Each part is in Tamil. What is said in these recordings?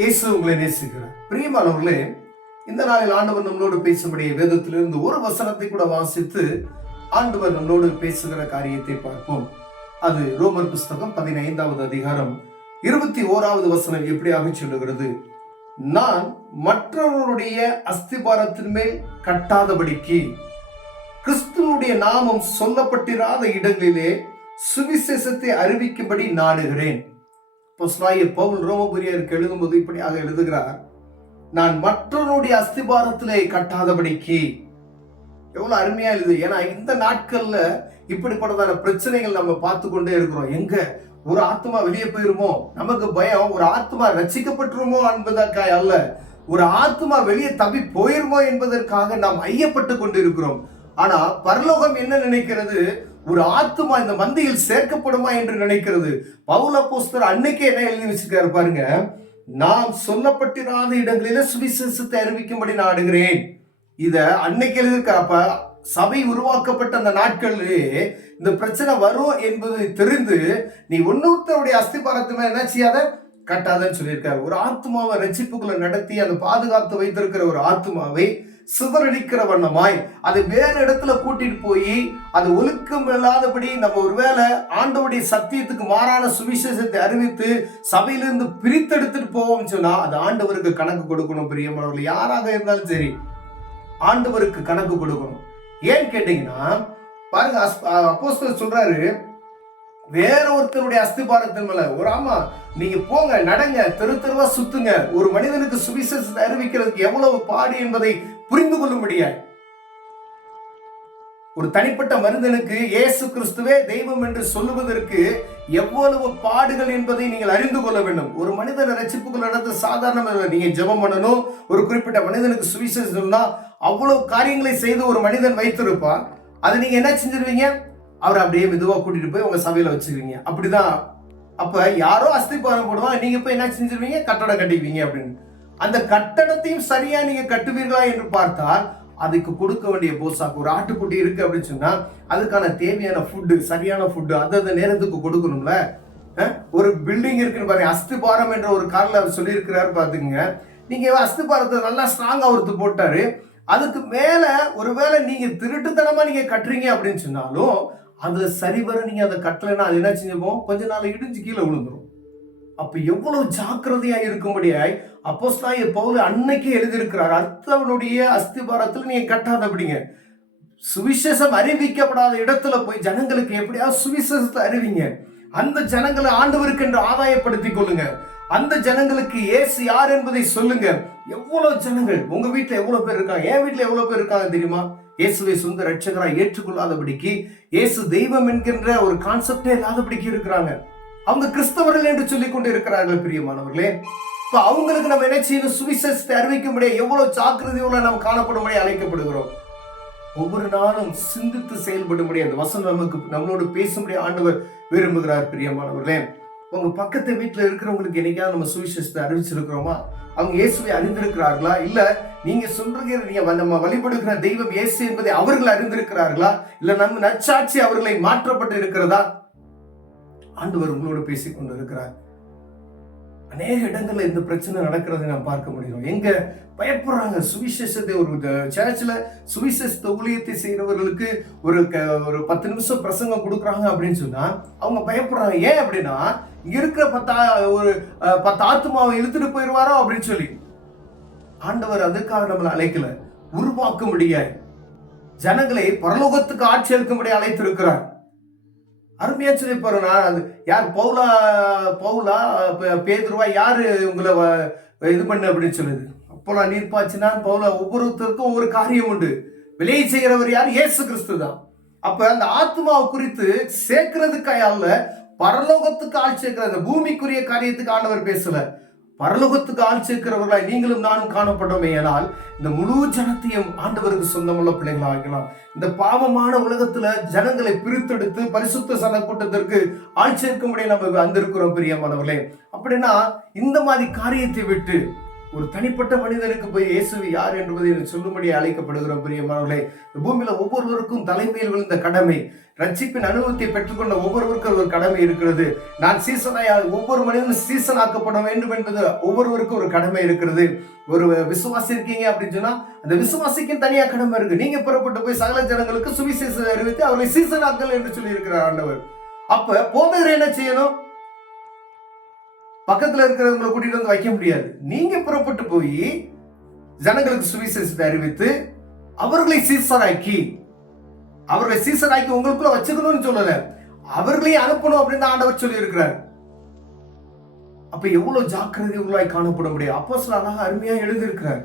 இயேசு உங்களை நேசிக்கிறார். பிரியமானவர்களே, இந்த நாளில் ஆண்டவர் நம்மளோடு பேசும்படி வேதத்திலிருந்து ஒரு வசனத்தை கூட வாசித்து ஆண்டவர் நம்மளோடு பேசுகிற காரியத்தை பார்ப்போம். அது ரோமர் புஸ்தகம் 15வது அதிகாரம் 21வது வசனம் எப்படியாக சொல்லுகிறது: நான் மற்றவருடைய அஸ்திபாரத்தின் மேல் கட்டாதபடிக்கு கிறிஸ்துவனுடைய நாமம் சொல்லப்பட்டிராத இடங்களிலே சுவிசேஷத்தை அறிவிக்கும்படி நாடுகிறேன். பவுல் ரோமபுரியருக்கு எழுதும்போது இப்படியாக எழுதுகிறார்: நான் மற்றவருடைய அஸ்திபாரத்திலே கட்டாதபடிக்கு. எவ்வளவு அருமையா எழுது. ஏன்னா இந்த நாட்கள்ல இப்படிப்பட்டதான பிரச்சனைகள் நம்ம பார்த்து கொண்டே இருக்கிறோம். எங்க ஒரு ஆத்மா வெளியே போயிருமோ, நமக்கு பயம். ஒரு ஆத்மா ரட்சிக்கப்பட்டுருமோ என்பதற்காக அல்ல, ஒரு ஆத்மா வெளியே தப்பி போயிருமோ என்பதற்காக நாம் ஐயப்பட்டு கொண்டிருக்கிறோம். ஆனா பரலோகம் என்ன நினைக்கிறது? ஒரு ஆத்மா இந்த மந்தையில் சேர்க்கப்படுமா என்று நினைக்கிறது. பவுல் அப்போஸ்தலர் அன்னைக்கே என்ன எழுதி வச்சிருக்காரு பாருங்க: நான் சொல்லப்பட்டிராத இடங்களில சுவிசேஷத்தை அறிவிக்கும்படி நாடுகிறேன். இத அன்னைக்கு எழுதியிருக்கப்ப சபை உருவாக்கப்பட்ட அந்த நாட்களிலே இந்த பிரச்சனை வரும் என்பது தெரிந்து நீ ஒன்னொருத்தருடைய அஸ்திபாரத்தை என்ன செய்யாத, கட்டாதன்னு சொல்லியிருக்காரு. ஒரு ஆத்மாவை ரட்சிப்புகளை நடத்தி அந்த பாதுகாத்து வைத்திருக்கிற ஒரு ஆத்மாவை சிதறடிக்கிற வண்ணமாய் அதை வேற இடத்துல கூட்டிட்டு போய் அது ஒழுக்கம் இல்லாதபடி நம்ம ஒருவேளை ஆண்டவருடைய சத்தியத்துக்கு மாறான சுவிசேஷத்தை அறிவித்து சபையிலிருந்து பிரித்தெடுத்துட்டு போவோம்னு சொன்னா அது ஆண்டவருக்கு கணக்கு கொடுக்கணும். பிரியமானவர்கள் யாராக இருந்தாலும் சரி, ஆண்டவருக்கு கணக்கு கொடுக்கணும். ஏன்னு கேட்டீங்கன்னா பாருங்க, அப்போஸ்தலர் சொல்றாரு, வேற ஒருத்தருடைய அஸ்திபாரத்தின் மேல ஒரு ஆமா நீங்க போங்க, நடங்க, தெரு தெருவா சுத்துங்க. ஒரு மனிதனுக்கு சுவிசேஷத்தை அறிவிக்கிறதுக்கு எவ்வளவு பாடு என்பதை புரிந்து கொள்ள முடியாது. ஒரு தனிப்பட்ட மனிதனுக்கு இயேசு கிறிஸ்துவே தெய்வம் என்று சொல்லுவதற்கு எவ்வளவு பாடுகள் என்பதை நீங்கள் அறிந்து கொள்ள வேண்டும். ஒரு மனிதனை ரட்சிப்புகள் நடத்த சாதாரண நீங்க ஜெபம் பண்ணணும். ஒரு குறிப்பிட்ட மனிதனுக்கு சுவிசேஷம்னா அவ்வளவு காரியங்களை செய்து ஒரு மனிதன் வைத்திருப்பான். அதை நீங்க என்ன செஞ்சிருவீங்க? அவரை அப்படியே மெதுவா கூட்டிட்டு போய் உங்க சபையில வச்சுருவீங்க. அப்படிதான். அப்ப யாரோ அஸ்திபாரம் போடுவாங்க, நீங்க போய் என்ன செஞ்சிருவீங்க? கட்டடம் கட்டிக்குவீங்க அப்படின்னு. அந்த கட்டடத்தையும் சரியா நீங்க கட்டுவீர்களா என்று பார்த்தால் அதுக்கு கொடுக்க வேண்டிய போசாக்கு, ஒரு ஆட்டுக்குட்டி இருக்கு அப்படின்னு சொன்னா அதுக்கான தேவையான ஃபுட்டு, சரியான ஃபுட்டு அந்த நேரத்துக்கு கொடுக்கணும்ல. ஒரு பில்டிங் இருக்குன்னு பாருங்க, அஸ்திபாரம் என்ற ஒரு கார்ல அவர் சொல்லியிருக்கிறாரு பாத்துங்க. நீங்க அஸ்திபாரத்தை நல்லா ஸ்ட்ராங்கா ஒருத்து போட்டாரு. அதுக்கு மேல ஒருவேளை நீங்க திருட்டுத்தனமா நீங்க கட்டுறீங்க அப்படின்னு சொன்னாலும் அதுல சரிவர நீங்க அதை கட்டலைன்னா அது என்ன செஞ்சுப்போம்? கொஞ்ச நாள் இடிஞ்சு கீழே விழுந்துரும். அப்ப எவ்வளவு ஜாக்கிரதையா இருக்கும்படியாய் அப்போஸ்தலனாகிய பவுல் அன்னைக்கே எழுதியிருக்கிறார். அடுத்தவனுடைய அஸ்திபாரத்தில் நீங்க கட்டாதபடிங்க. சுவிசேஷம் அறிவிக்கப்படாத இடத்துல போய் ஜனங்களுக்கு எப்படியாவது சுவிசேஷத்தை அறிவிங்க. அந்த ஜனங்களை ஆண்டவருக்கு என்று ஆதாயப்படுத்திக் கொள்ளுங்க. அந்த ஜனங்களுக்கு இயேசு யார் என்பதை சொல்லுங்க. எவ்வளவு ஜனங்கள் உங்க வீட்டுல எவ்வளவு பேர் இருக்காங்க, என் வீட்டுல எவ்வளவு பேர் இருக்காங்க தெரியுமா? இயேசுவை சொந்த ரட்சகராய் ஏற்றுக்கொள்ளாதபடிக்கு, இயேசு தெய்வம் என்கின்ற ஒரு கான்செப்டே இல்லாதபடிக்கு இருக்கிறாங்க. அவங்க கிறிஸ்தவர்கள் என்று சொல்லிக் கொண்டு இருக்கிறார்கள். பிரியமானவர்களே, இப்ப அவங்களுக்கு நம்ம என்ன செய்யணும்? சுவிசேஷத்தை அறிவிக்கும்படியா எவ்வளவு ஜாக்கிரதையோட நம்ம காணப்படும்படியா அழைக்கப்படுகிறோம். ஒவ்வொரு நாளும் சிந்தித்து செயல்படும்படியா அந்த வசனம் நமக்கு நம்மளோடு பேசும்படியா ஆண்டவர் விரும்புகிறார். பிரியமானவர்களே, உங்க பக்கத்து வீட்டுல இருக்கிறவங்களுக்கு என்னைக்காவது நம்ம சுவிசேஷத்தை அறிவிச்சிருக்கிறோமா? அவங்க இயேசுவை அறிந்திருக்கிறார்களா? இல்ல நீங்க சொல்றீங்க நம்ம வழிபடுகிற தெய்வம் இயேசு என்பதை அவர்கள் அறிந்திருக்கிறார்களா? இல்ல நம்ம நற்சாட்சி அவர்களை மாற்றப்பட்டு இருக்கிறதா? ஆண்டவர் உங்களோடு பேசிக் கொண்டு இருக்கிறார். அநேக இடங்கள்ல இந்த பிரச்சனை நடக்கிறதை நாம் பார்க்க முடியும். எங்க பயப்படுறாங்க சுவிசேஷத்தை. ஒரு சர்ச்சில் சுவிசேஷ ஊழியத்தை செய்யறவர்களுக்கு ஒரு 10 நிமிஷம் பிரசங்கம் கொடுக்குறாங்க அப்படின்னு சொன்னா அவங்க பயப்படுறாங்க. ஏன் அப்படின்னா இங்க இருக்கிற 10 ஆத்துமாவை இழுத்துட்டு போயிடுவாரோ அப்படின்னு சொல்லி. ஆண்டவர் அதுக்காக நம்மளை அழைக்கல, உருவாக்க முடியாது ஜனங்களை பரலோகத்துக்கு ஆட்சி அளிக்கும்படி அழைத்திருக்கிறார். அருமையா சொல்லி பாருங்க. அது யார்? பவுலா பேதுருவா? யாரு உங்களை இது பண்ணு அப்படின்னு சொல்லுது? அப்போலாம் நீர் பாய்ச்சினா பவுலா? ஒவ்வொருத்தருக்கும் ஒவ்வொரு காரியம் உண்டு. விலையை செய்கிறவர் யார்? இயேசு கிறிஸ்து தான். அப்ப அந்த ஆத்மாவை குறித்து சேர்க்கிறதுக்காக அல்ல, பரலோகத்துக்கு ஆள் சேர்க்கிற அந்த பூமிக்குரிய காரியத்துக்கு ஆண்டவர் பேசல. பரலோகத்துக்கு ஆள் சேர்க்கிறவர்களாய் நீங்களும் நானும் காணப்பட்டோமே. ஆனால் இந்த முழு ஜனத்தையும் ஆண்டவருக்கு சொந்தமுள்ள பிள்ளைகள் ஆகலாம். இந்த பாவமான உலகத்துல ஜனங்களை பிரித்தெடுத்து பரிசுத்த சன கூட்டத்திற்கு ஆள் சேர்க்கும்படியே நம்ம வந்திருக்கிறோம். பிரியமானவர்களே, அப்படின்னா இந்த மாதிரி காரியத்தை விட்டு ஒரு தனிப்பட்ட மனிதனுக்கு போய் இயேசு யார் என்பதை சொல்லும்படி அழைக்கப்படுகிறோம். பிரியமானவர்களே, இந்த பூமியில ஒவ்வொருவருக்கும் தலைமையில் விழுந்த கடமை, ரட்சிப்பின் அனுபவத்தை பெற்றுக்கொண்ட ஒவ்வொருவருக்கும் ஒரு கடமை இருக்கிறது. நான் சீசனாக ஒவ்வொரு மனிதனும் சீசன் ஆக்கப்பட வேண்டும் என்பது ஒவ்வொருவருக்கும் ஒரு கடமை இருக்கிறது. ஒரு விசுவாசி இருக்கீங்க அப்படின்னு சொன்னா அந்த விசுவாசிக்கும் தனியா கடமை இருக்கு. நீங்க புறப்பட்டு போய் சகல ஜனங்களுக்கு சுவிசேஷத்தை அறிவித்து அவர்களை சீசனாக்கள் என்று சொல்லி இருக்கிறார் ஆண்டவர். அப்ப போதகர் என்ன செய்யணும்? பக்கத்துல இருக்கிறவங்களை கூட்டிட்டு வந்து வைக்க முடியாது. நீங்க புறப்பட்டு போய் ஜனங்களுக்கு சுவிசேஷத்தை அறிவித்து அவர்களை சீசராக்கி உங்களுக்குள்ள வச்சுக்கணும்னு சொல்லல, அவர்களையும் அனுப்பணும் அப்படின்னு ஆண்டவர் சொல்லி இருக்கிறார். அப்ப எவ்வளவு ஜாக்கிரதை உள்ளாய் காணப்பட முடியும். அப்போஸ்தலர் அழகா அருமையா எழுதியிருக்கிறார்.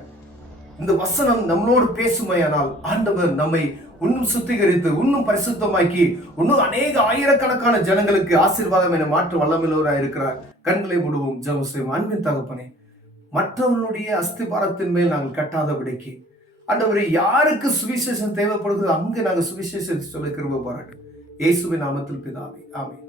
இந்த வசனம் நம்மளோடு பேசுமையானால் ஆண்டவர் நம்மை இன்னும் சுத்திகரித்து இன்னும் பரிசுத்தமாக்கி இன்னும் அநேக ஆயிரக்கணக்கான ஜனங்களுக்கு ஆசீர்வாதம் என மாற்ற வல்லமையுள்ளவராய் இருக்கிறார். கண்களை மூடுவோம், ஜெபம் செய்வோம். அன்பின் தகப்பனே, மற்றவர்களுடைய அஸ்திபாரத்தின் மேல் நாங்கள் கட்டாதபடிக்கு ஆண்டவரே, யாருக்கு சுவிசேஷம் தேவைப்படுகிறதோ அங்கு நாங்கள் சுவிசேஷத்தை சொல்ல கிருபை பாராட்டு. இயேசுவின் நாமத்தில் பிதாவே, ஆமென்.